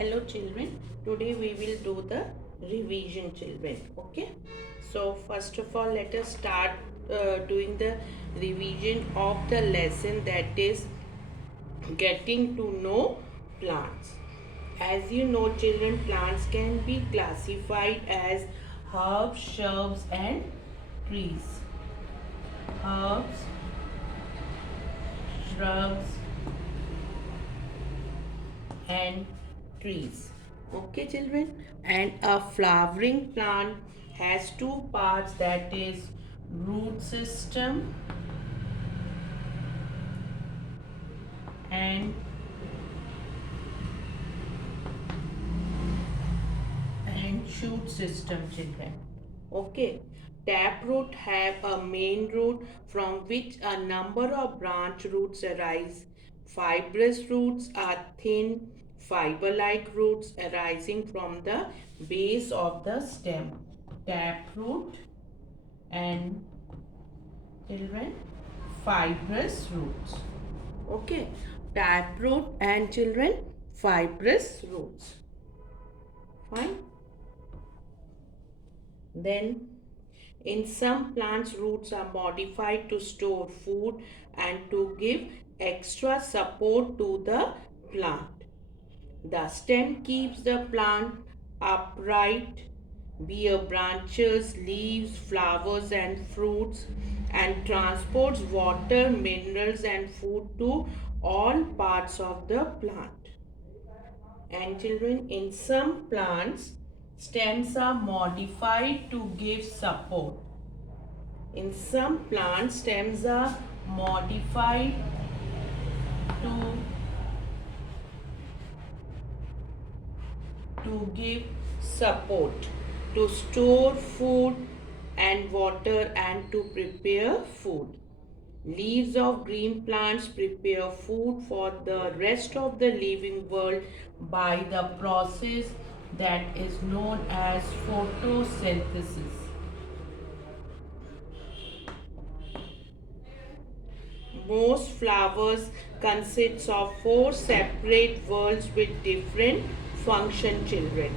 Hello children, today we will do the revision children. Okay, so first of all let us start doing the revision of the lesson, that is getting to know plants. As you know children, plants can be classified as herbs, shrubs and trees. Herbs, shrubs and trees. Okay children, and a flowering plant has two parts, that is root system and shoot system children. Okay, taproot have a main root from which a number of branch roots arise. Fibrous roots are thin fiber-like roots arising from the base of the stem. Taproot and children, fibrous roots. Okay, taproot and children, fibrous roots. Fine. Then in some plants, roots are modified to store food and to give extra support to the plant. The stem keeps the plant upright, bear branches, leaves, flowers and fruits, and transports water, minerals and food to all parts of the plant. And children, in some plants, stems are modified to give support. In some plants, stems are modified to give support, to store food and water and to prepare food. Leaves of green plants prepare food for the rest of the living world by the process that is known as photosynthesis. Most flowers consists of 4 separate whorls with different function children.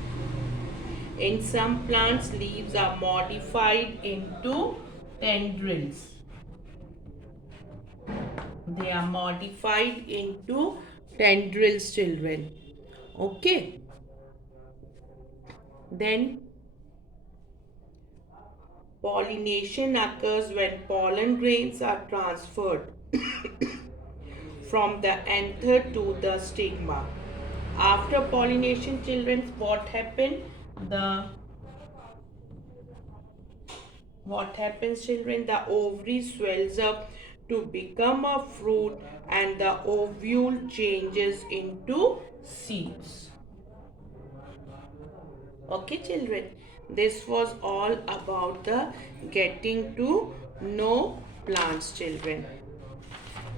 In some plants, leaves are modified into tendrils. They are modified into tendrils children. Okay. Then pollination occurs when pollen grains are transferred from the anther to the stigma. After pollination children, what happens children? The ovary swells up to become a fruit and the ovule changes into seeds. Okay children, this was all about the getting to know plants children.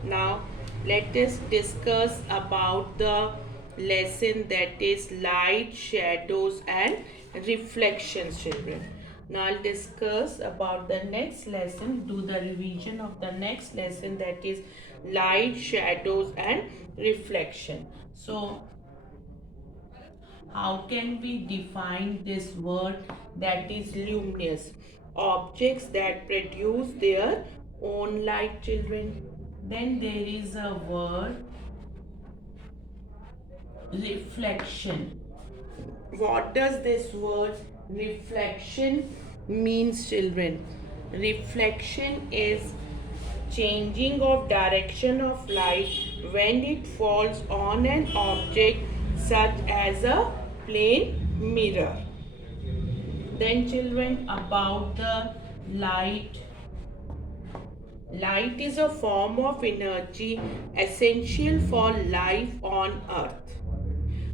Now let us discuss about the lesson, that is light, shadows and reflections children. Now I'll discuss about the next lesson, do the revision of the next lesson, that is light, shadows and reflection. So how can we define this word, that is luminous? Objects that produce their own light children. Then there is a word reflection. What does this word reflection means children? Reflection is changing of direction of light when it falls on an object such as a plane mirror. Then children, about the light. Light is a form of energy essential for life on earth.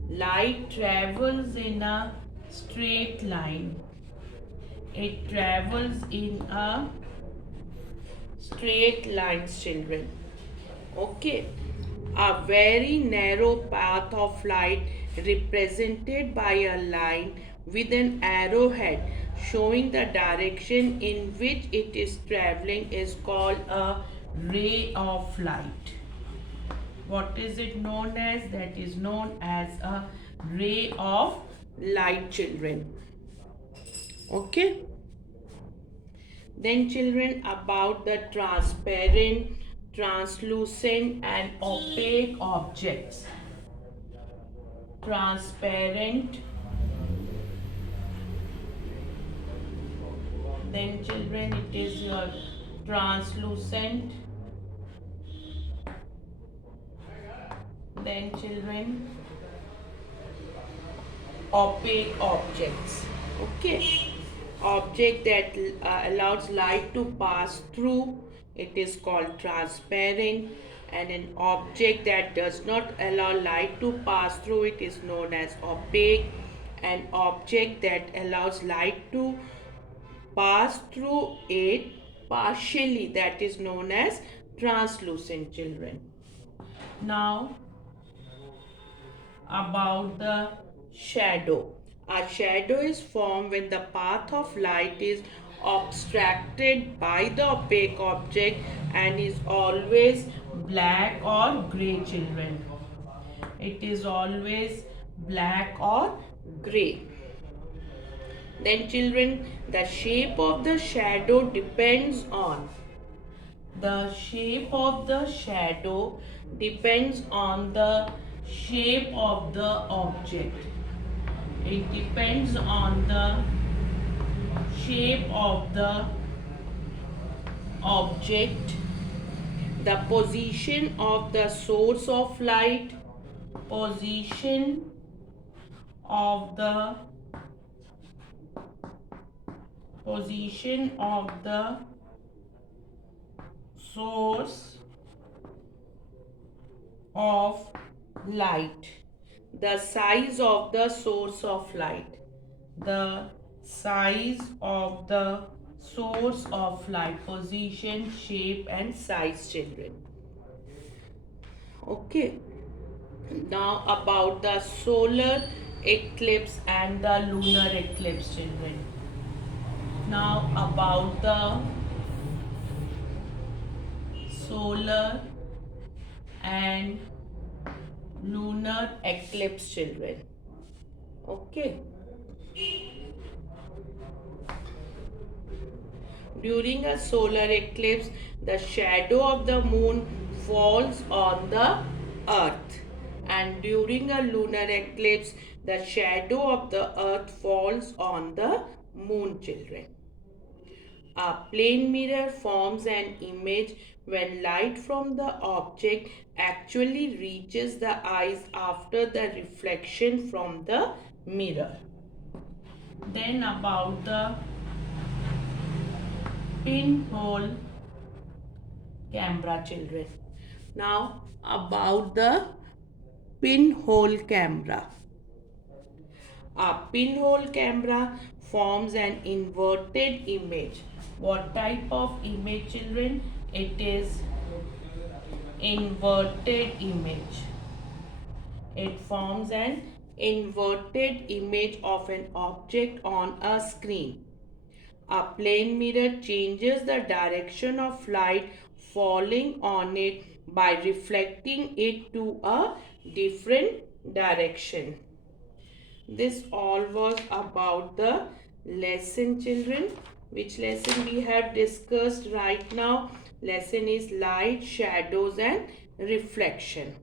Light travels in a straight line. It travels in a straight line children. Okay, a very narrow path of light represented by a line with an arrowhead showing the direction in which it is traveling is called a ray of light. What is it known as? That is known as a ray of light, children. Okay. Then children, about the transparent, translucent and opaque objects. Transparent, then children it is your translucent, then children opaque objects. Okay. Object that allows light to pass through, it is called transparent, and an object that does not allow light to pass through, it is known as opaque. An object that allows light to pass through it partially, that is known as translucent, children. Now about the shadow. A shadow is formed when the path of light is obstructed by the opaque object and is always black or gray, children. It is always black or gray. Then children, the shape of the shadow depends on the shape of the shadow depends on the shape of the object. It depends on the shape of the object, the position of the source of light, position of the source of light, the size of the source of light, the size of the source of light, position, shape and size, children. Okay. Now about the solar eclipse and the lunar eclipse, children. Now about the solar and lunar eclipse, children. Okay. During a solar eclipse, the shadow of the moon falls on the earth, and during a lunar eclipse, the shadow of the earth falls on the moon, children. A plane mirror forms an image when light from the object actually reaches the eyes after the reflection from the mirror. Then about the pinhole camera, children. Now about the pinhole camera. A pinhole camera forms an inverted image. What type of image, children? It is inverted image. It forms an inverted image of an object on a screen. A plane mirror changes the direction of light falling on it by reflecting it to a different direction. This all was about the lesson, children. Which lesson we have discussed right now? Lesson is light, shadows and reflection.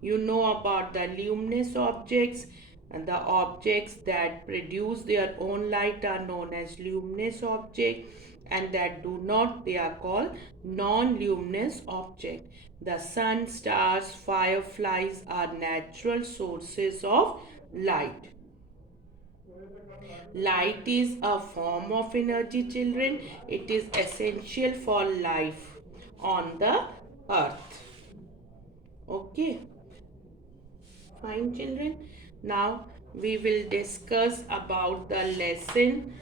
You know about the luminous objects, and the objects that produce their own light are known as luminous object, and that do not, they are called non-luminous object. The sun, stars, fireflies are natural sources of light. Light is a form of energy, children. It is essential for life on the earth. Okay. Fine, children. Now we will discuss about the lesson.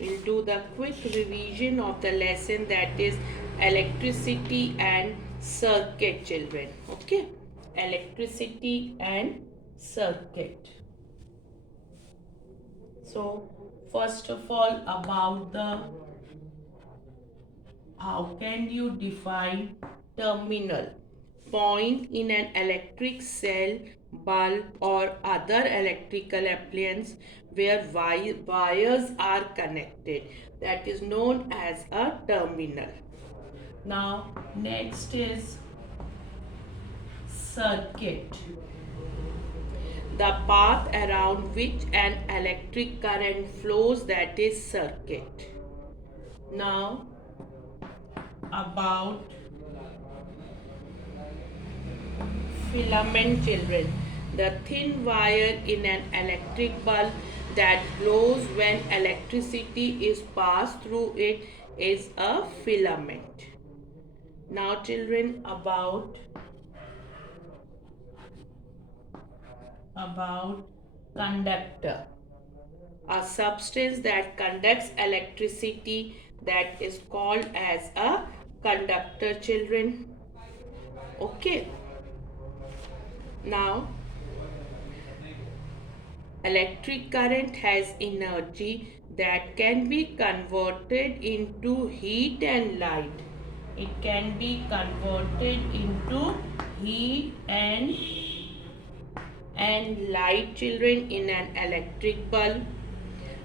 We'll do the quick revision of the lesson, that is electricity and circuit, children. Okay. Electricity and circuit. So first of all, about the how can you define terminal? point in an electric cell, bulb, or other electrical appliance where wires are connected. That is known as a terminal. Now, next is circuit. The path around which an electric current flows, that is circuit. Now, about filament, children. The thin wire in an electric bulb that glows when electricity is passed through it is a filament. Now, children, about conductor, a substance that conducts electricity, that is called as a conductor, children. Okay. Now, electric current has energy that can be converted into heat and light. It can be converted into heat and light, children, in an electric bulb.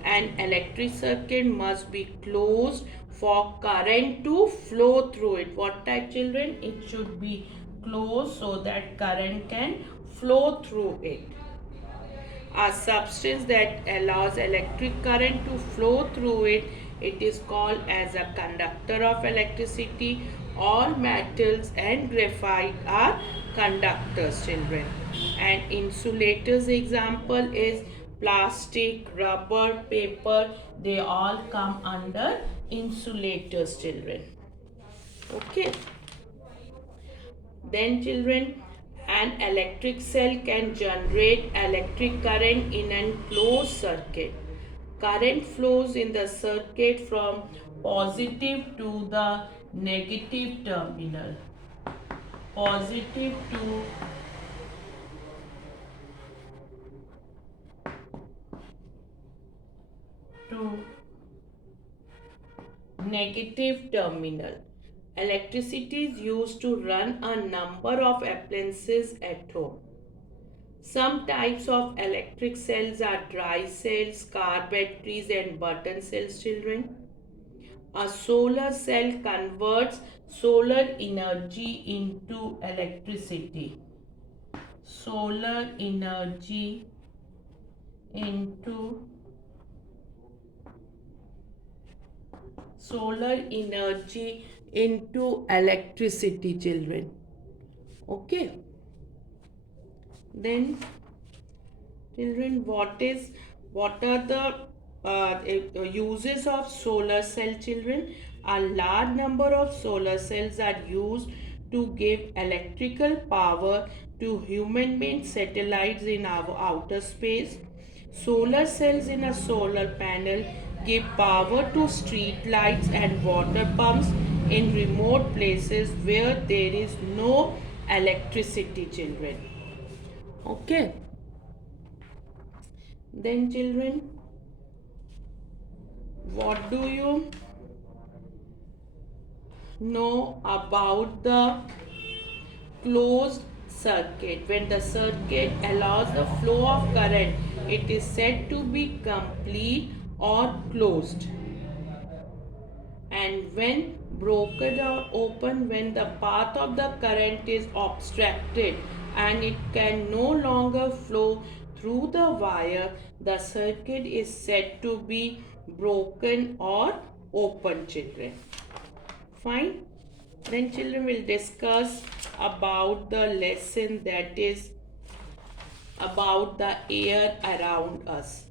An electric circuit must be closed for current to flow through it. What type, children? It should be closed so that current can flow through it. A substance that allows electric current to flow through it, it is called as a conductor of electricity. All metals and graphite are conductors, children. And insulators example is plastic, rubber, paper. They all come under insulators, children. Okay. Then, children, an electric cell can generate electric current in an closed circuit. Current flows in the circuit from positive to the negative terminal. Positive to negative terminal. Electricity is used to run a number of appliances at home. Some types of electric cells are dry cells, car batteries, and button cells, children. A solar cell converts solar energy into electricity. Solar energy into electricity, children. Okay. Then, children, what are the uses of solar cell, children? A large number of solar cells are used to give electrical power to human-made satellites in our outer space. Solar cells in a solar panel give power to street lights and water pumps in remote places where there is no electricity, children. Okay. Then, children, what do you know about the closed circuit? When the circuit allows the flow of current, it is said to be complete or closed. And when broken or open, when the path of the current is obstructed and it can no longer flow through the wire, the circuit is said to be broken or open, children. Fine. Then, children, will discuss about the lesson that is about the air around us.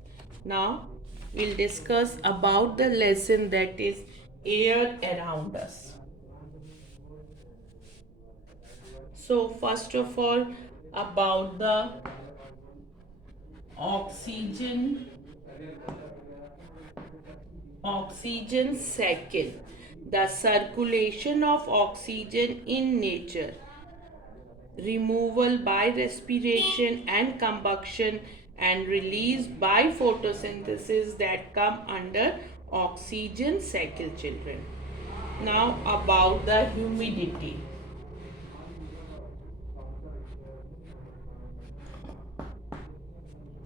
Now, we'll discuss about the lesson that is air around us. So, first of all, about the oxygen cycle, the circulation of oxygen in nature, removal by respiration and combustion, and release by photosynthesis, that come under oxygen cycle, children. Now, about the humidity.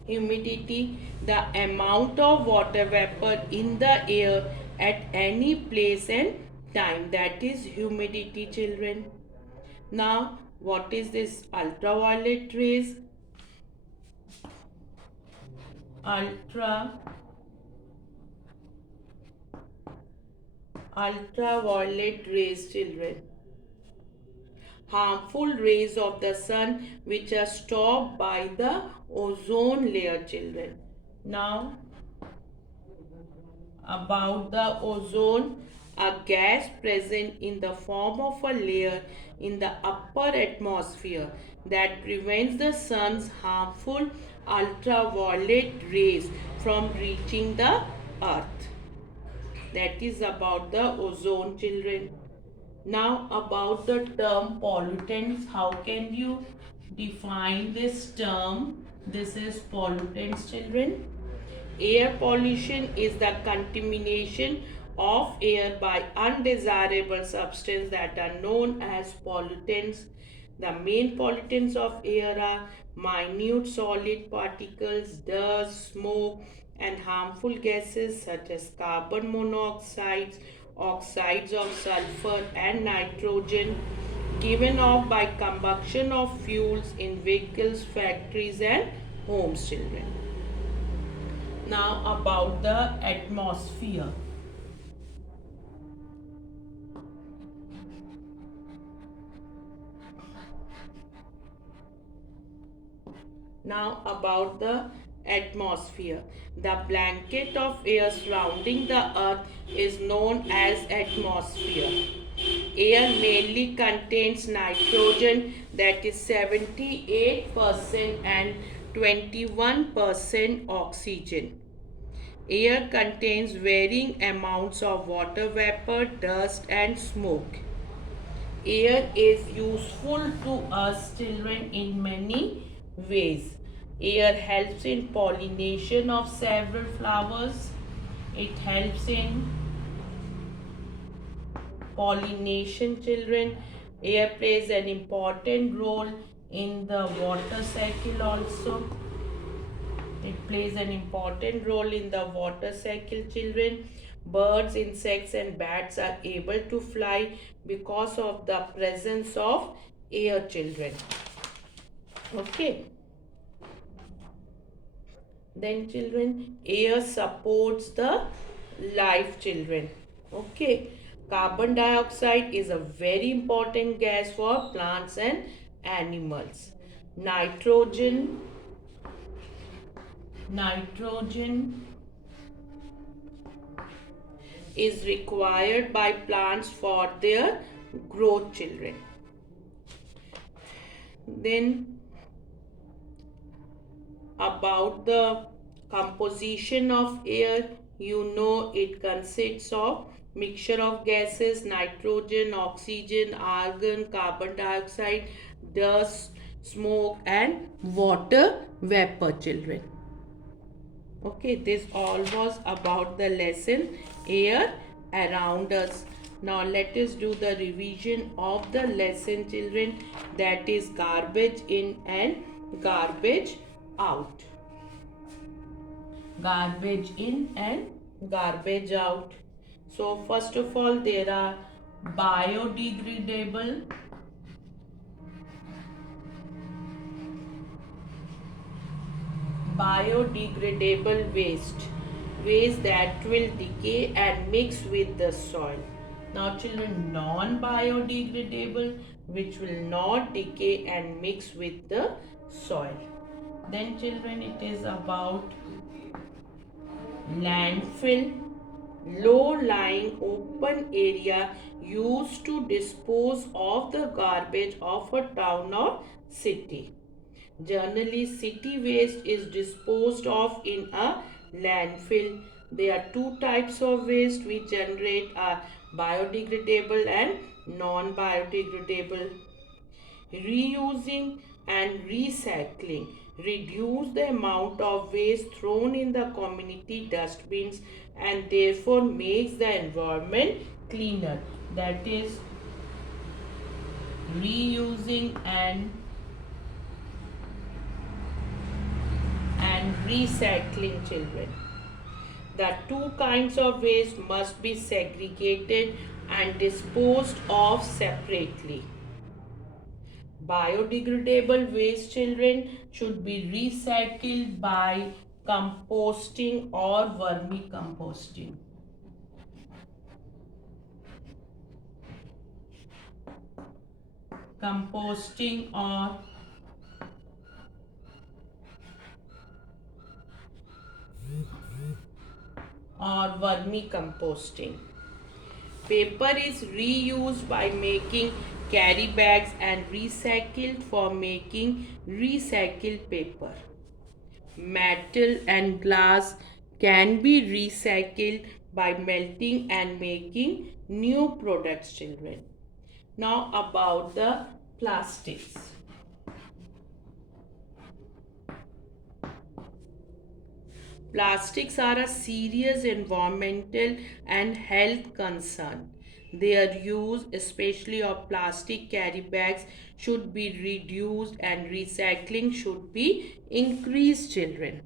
Humidity, the amount of water vapor in the air at any place and time. That is humidity, children. Now, what is this ultraviolet rays? Ultra Ultraviolet rays, children. Harmful rays of the sun which are stopped by the ozone layer, children. Now, about the ozone, a gas present in the form of a layer in the upper atmosphere that prevents the sun's harmful ultraviolet rays from reaching the earth. That is about the ozone, children. Now about the term pollutants, how can you define this term? This is pollutants, children. Air pollution is the contamination of air by undesirable substances that are known as pollutants. The main pollutants of air are minute solid particles, dust, smoke, and harmful gases such as carbon monoxide, oxides of sulfur, and nitrogen given off by combustion of fuels in vehicles, factories, and homes, children. Now about the atmosphere. Now about the atmosphere. The blanket of air surrounding the earth is known as atmosphere. Air mainly contains nitrogen, that is 78%, and 21% oxygen. Air contains varying amounts of water vapor, dust, and smoke. Air is useful to us children in many ways. Air helps in pollination of several flowers. It helps in pollination, children. Air plays an important role in the water cycle also. It plays an important role in the water cycle, children. Birds, insects, and bats are able to fly because of the presence of air, children. Okay. Then, children, air supports the life, children. Okay. Carbon dioxide is a very important gas for plants and animals. Nitrogen is required by plants for their growth, children. Then about the composition of air, you know it consists of mixture of gases, nitrogen, oxygen, argon, carbon dioxide, dust, smoke, and water vapor, children. Okay, this all was about the lesson air around us. Now let us do the revision of the lesson, children, that is garbage in and garbage out. Garbage in and garbage out. So first of all, there are biodegradable waste that will decay and mix with the soil. Now children, non-biodegradable, which will not decay and mix with the soil. Then children, it is about landfill, low-lying open area used to dispose of the garbage of a town or city. Generally, city waste is disposed of in a landfill. There are two types of waste we generate are biodegradable and non-biodegradable. Reusing and recycling reduce the amount of waste thrown in the community dustbins and therefore makes the environment cleaner. That is reusing and and recycling, children. The two kinds of waste must be segregated and disposed of separately. Biodegradable waste, children, should be recycled by composting or vermicomposting. Composting or vermicomposting. Paper is reused by making carry bags and recycled for making recycled paper. Metal and glass can be recycled by melting and making new products, children. Now about the plastics. Plastics are a serious environmental and health concern. Their use, especially of plastic carry bags, should be reduced and recycling should be increased, children.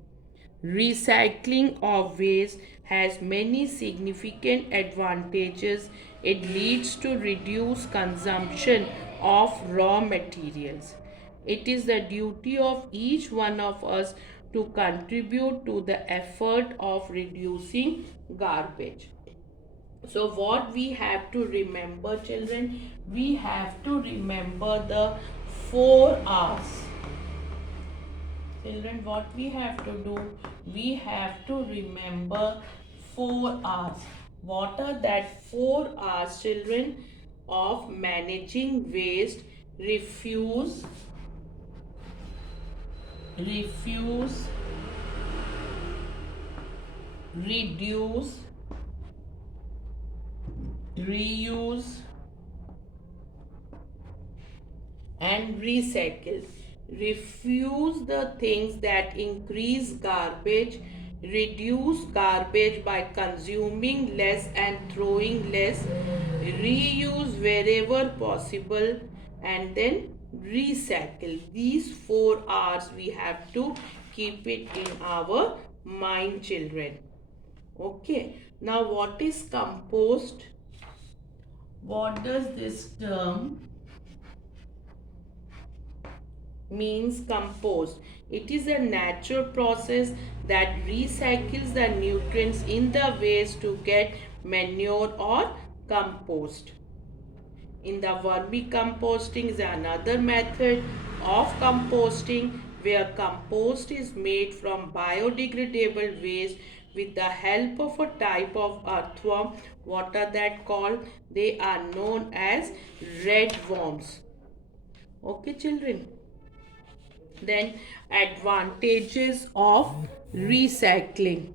Recycling of waste has many significant advantages. It leads to reduced consumption of raw materials. It is the duty of each one of us to contribute to the effort of reducing garbage. So, what we have to remember, children, we have to remember the 4 R's. Children, what we have to do? We have to remember 4 R's. What are that 4 R's, children? Of managing waste: refuse, reduce, reuse, and recycle. Refuse the things that increase garbage. Reduce garbage by consuming less and throwing less. Reuse wherever possible, and then recycle. These 4 R's we have to keep it in our mind, children. Okay. Now what is compost? What does this term means? Compost. It is a natural process that recycles the nutrients in the waste to get manure or compost. In the vermicomposting is another method of composting where compost is made from biodegradable waste with the help of a type of earthworm. What are that called? They are known as red worms. Okay, children. Then advantages of recycling.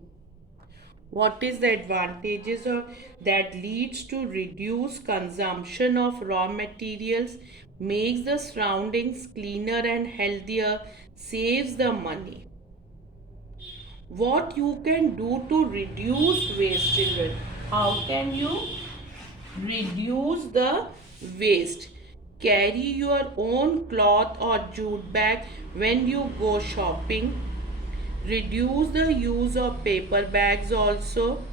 What is the advantages of that? Leads to reduced consumption of raw materials, makes the surroundings cleaner and healthier, saves the money. What you can do to reduce waste, children? How can you reduce the waste? Carry your own cloth or jute bag when you go shopping. Reduce the use of paper bags also.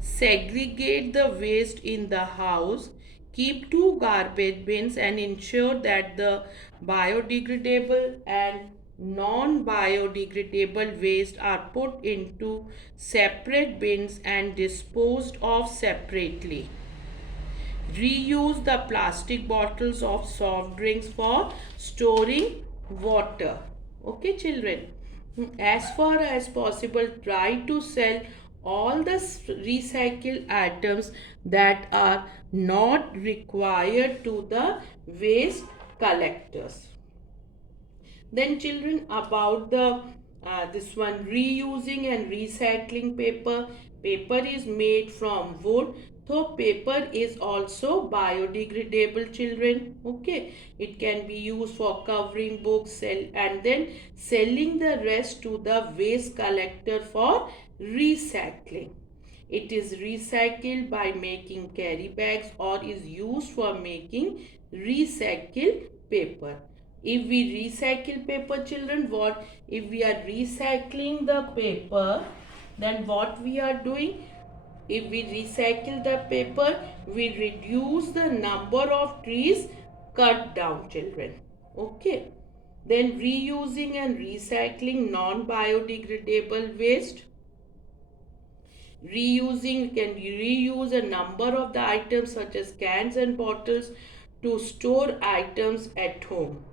Segregate the waste in the house. Keep 2 garbage bins and ensure that the biodegradable and non-biodegradable waste are put into separate bins and disposed of separately. Reuse the plastic bottles of soft drinks for storing water. Okay, children. As far as possible, try to sell all the recycled items that are not required to the waste collectors. Then, children, about the this one, reusing and recycling paper. Paper is made from wood, so paper is also biodegradable, children. Okay, it can be used for covering books, and then selling the rest to the waste collector for recycling. It is recycled by making carry bags or is used for making recycled paper. If we recycle paper, children, what if we are recycling the paper, then what we are doing? If we recycle the paper, we reduce the number of trees cut down, children. Okay. Then reusing and recycling non-biodegradable waste. Reusing, we can reuse a number of the items such as cans and bottles to store items at home.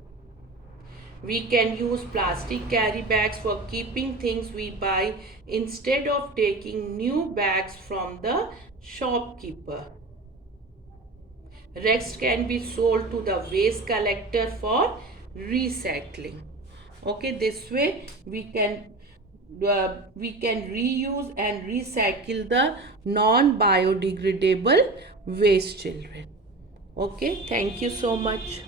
We can use plastic carry bags for keeping things we buy instead of taking new bags from the shopkeeper. Rest can be sold to the waste collector for recycling. Okay, this way we can reuse and recycle the non biodegradable waste, children. Okay, thank you so much.